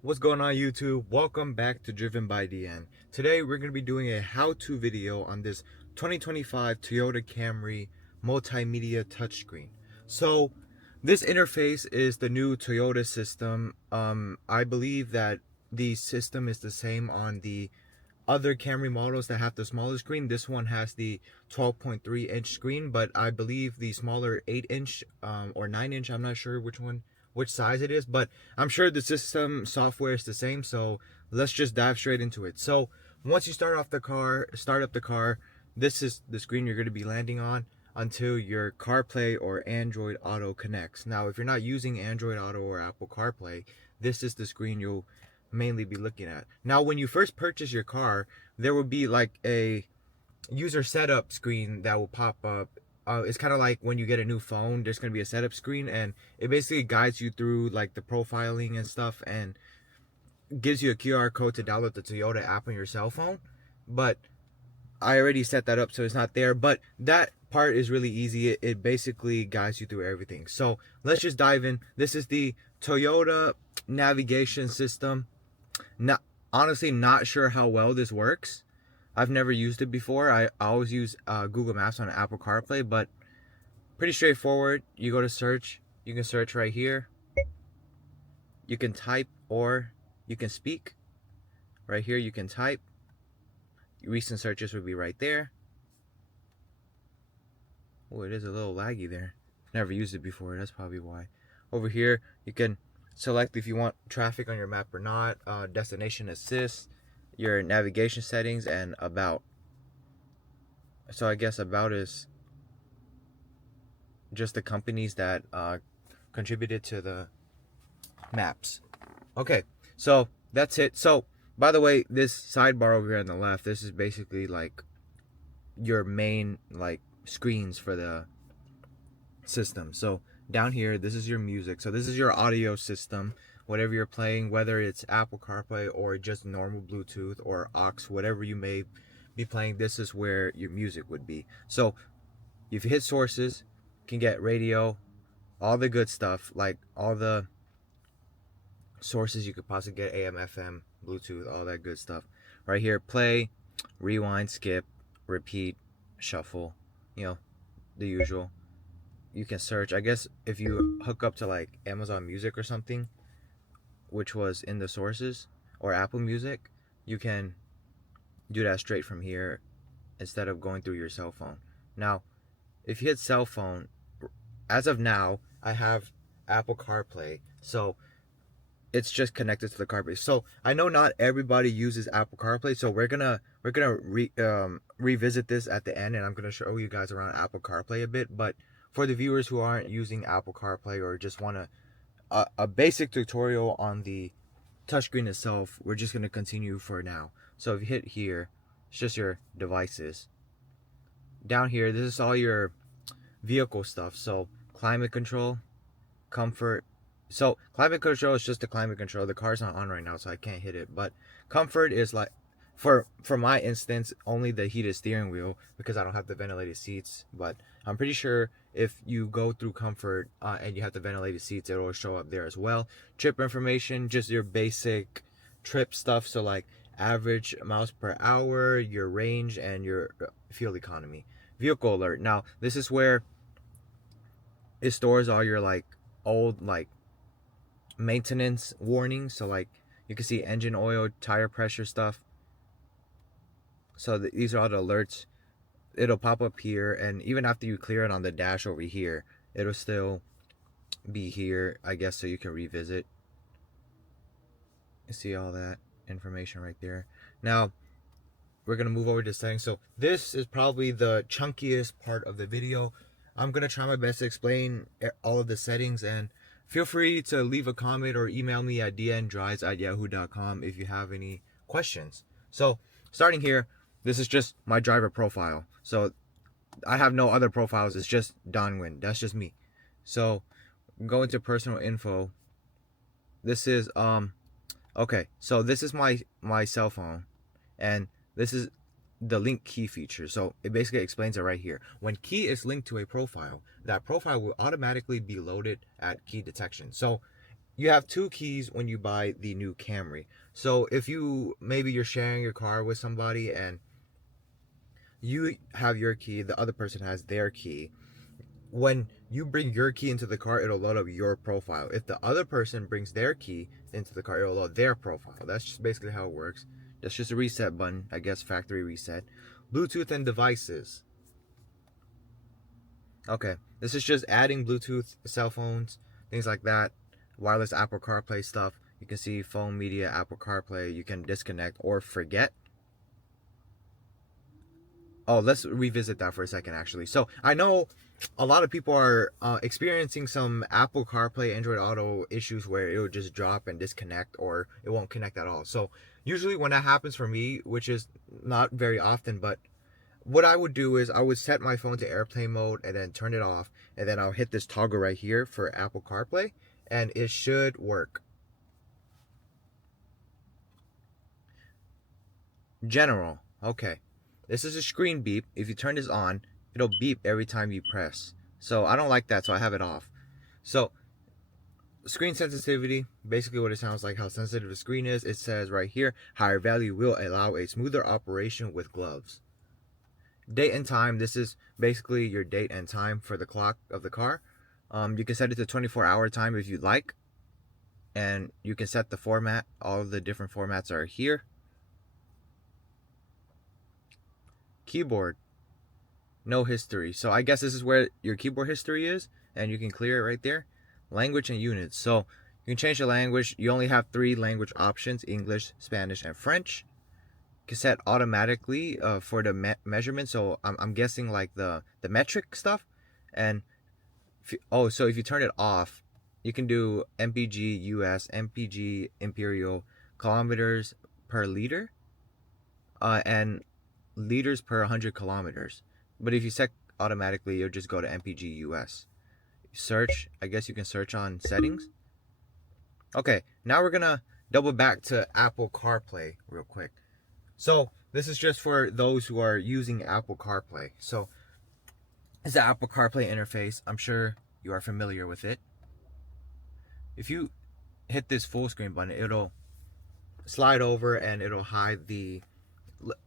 What's going on, YouTube? Welcome back to Driven by DN. Today we're going to be doing a how-to video on this 2025 Toyota Camry multimedia touchscreen. So this interface is the new Toyota system. I believe that the system is the same on the other Camry models that have the smaller screen. This one has the 12.3 inch screen, but I believe the smaller 8 inch or 9 inch, I'm not sure which size it is, but I'm sure the system software is the same. So let's just dive straight into it. So once you start up the car, this is the screen you're going to be landing on until your CarPlay or Android Auto connects. Now, if you're not using Android Auto or Apple CarPlay, this is the screen you'll mainly be looking at. Now, when you first purchase your car, there will be like a user setup screen that will pop up. It's kind of like when you get a new phone, there's going to be a setup screen, and it basically guides you through like the profiling and stuff, and gives you a QR code to download the Toyota app on your cell phone. But I already set that up, so it's not there. But that part is really easy. It basically guides you through everything. So let's just dive in. This is the Toyota navigation system. Not honestly not sure how well this works. I've never used it before. I always use Google Maps on Apple CarPlay, but pretty straightforward. You go to search. You can search right here. You can type or you can speak. Right here you can type. Recent searches would be right there. Oh, it is a little laggy there. Never used it before. That's probably why. Over here you can select if you want traffic on your map or not. Destination assist, your navigation settings, and about. So I guess about is just the companies that contributed to the maps. Okay, so that's it. So by the way, this sidebar over here on the left, this is basically like your main like screens for the system. So down here, this is your music. So this is your audio system. Whatever you're playing, whether it's Apple CarPlay or just normal Bluetooth or aux, whatever you may be playing, this is where your music would be. So if you hit sources, you can get radio, all the good stuff, like all the sources you could possibly get, AM, FM, Bluetooth, all that good stuff. Right here, play, rewind, skip, repeat, shuffle, the usual. You can search. I guess if you hook up to like Amazon Music or something, which was in the sources, or Apple Music, you can do that straight from here instead of going through your cell phone. Now, if you hit cell phone, as of now, I have Apple CarPlay, so it's just connected to the CarPlay. So I know not everybody uses Apple CarPlay, so we're gonna revisit this at the end, and I'm gonna show you guys around Apple CarPlay a bit. But for the viewers who aren't using Apple CarPlay or just want a basic tutorial on the touchscreen itself, we're just gonna continue for now. So if you hit here, it's just your devices. Down here, this is all your vehicle stuff. So climate control, comfort. So climate control is just the climate control. The car's not on right now, so I can't hit it. But comfort is like, for my instance, only the heated steering wheel because I don't have the ventilated seats. But I'm pretty sure if you go through comfort and you have the ventilated seats, it will show up there as well. Trip information, just your basic trip stuff. So like average miles per hour, your range, and your fuel economy. Vehicle alert. Now this is where it stores all your like old like maintenance warnings. So like you can see engine oil, tire pressure stuff. So these are all the alerts. It'll pop up here, and even after you clear it on the dash over here, it'll still be here, I guess, so you can revisit. You see all that information right there. Now we're gonna move over to settings. So this is probably the chunkiest part of the video. I'm gonna try my best to explain all of the settings, and feel free to leave a comment or email me at dndrives@yahoo.com if you have any questions. So starting here, this is just my driver profile. So I have no other profiles. It's just Don Wynn. That's just me. So go into personal info. This is okay. So this is my cell phone, and this is the link key feature. So it basically explains it right here. When key is linked to a profile, that profile will automatically be loaded at key detection. So you have two keys when you buy the new Camry. So if maybe you're sharing your car with somebody and you have your key, the other person has their key. When you bring your key into the car, it'll load up your profile. If the other person brings their key into the car, it'll load their profile. That's just basically how it works. That's just a reset button, I guess, factory reset. Bluetooth and devices. Okay, this is just adding Bluetooth cell phones, things like that. Wireless Apple CarPlay stuff. You can see phone media, Apple CarPlay. You can disconnect or forget. Oh, let's revisit that for a second, actually. So I know a lot of people are experiencing some Apple CarPlay, Android Auto issues where it will just drop and disconnect, or it won't connect at all. So usually when that happens for me, which is not very often, but what I would do is I would set my phone to airplane mode and then turn it off, and then I'll hit this toggle right here for Apple CarPlay, and it should work. General. Okay. This is a screen beep. If you turn this on, it'll beep every time you press. So I don't like that, so I have it off. So screen sensitivity, basically what it sounds like, how sensitive the screen is. It says right here, higher value will allow a smoother operation with gloves. Date and time, this is basically your date and time for the clock of the car. You can set it to 24-hour time if you'd like. And you can set the format. All of the different formats are here. Keyboard, no history. So I guess this is where your keyboard history is, and you can clear it right there. Language and units. So you can change the language. You only have 3 language options: English, Spanish, and French. You can set automatically for the measurement. So I'm guessing like the metric stuff. And so if you turn it off, you can do MPG US, MPG Imperial, kilometers per liter, and liters per 100 kilometers. But if you set automatically, you'll just go to MPG US. Search, I guess you can search on settings. Okay, now we're gonna double back to Apple CarPlay real quick. So this is just for those who are using Apple CarPlay. So it's the Apple CarPlay interface. I'm sure you are familiar with it. If you hit this full screen button, it'll slide over and it'll hide the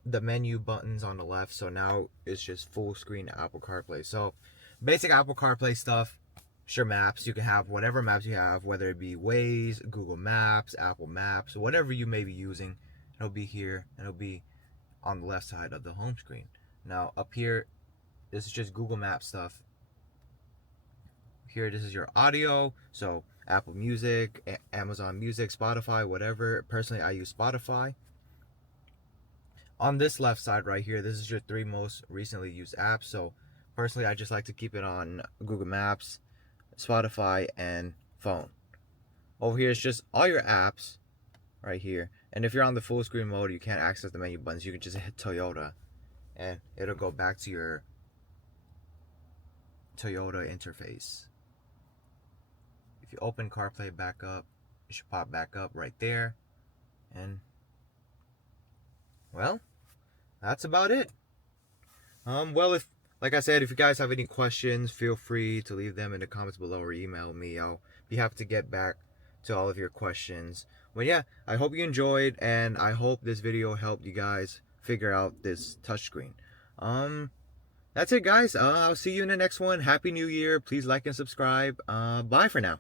menu buttons on the left. So now it's just full screen Apple CarPlay. So basic Apple CarPlay stuff. Sure, maps, you can have whatever maps you have, whether it be Waze, Google Maps, Apple Maps, whatever you may be using. It'll be here and it'll be on the left side of the home screen. Now up here, this is just Google Maps stuff. Here, this is your audio. So Apple Music, Amazon Music, Spotify, whatever. Personally, I use Spotify. On this left side right here, this is your 3 most recently used apps. So personally, I just like to keep it on Google Maps, Spotify, and phone. Over here is just all your apps right here. And if you're on the full screen mode, you can't access the menu buttons. You can just hit Toyota and it'll go back to your Toyota interface. If you open CarPlay back up, it should pop back up right there. And well, that's about it. Well, like I said, if you guys have any questions, feel free to leave them in the comments below or email me. I'll be happy to get back to all of your questions. But yeah, I hope you enjoyed, and I hope this video helped you guys figure out this touchscreen. That's it, guys. I'll see you in the next one. Happy New Year. Please like and subscribe. Bye for now.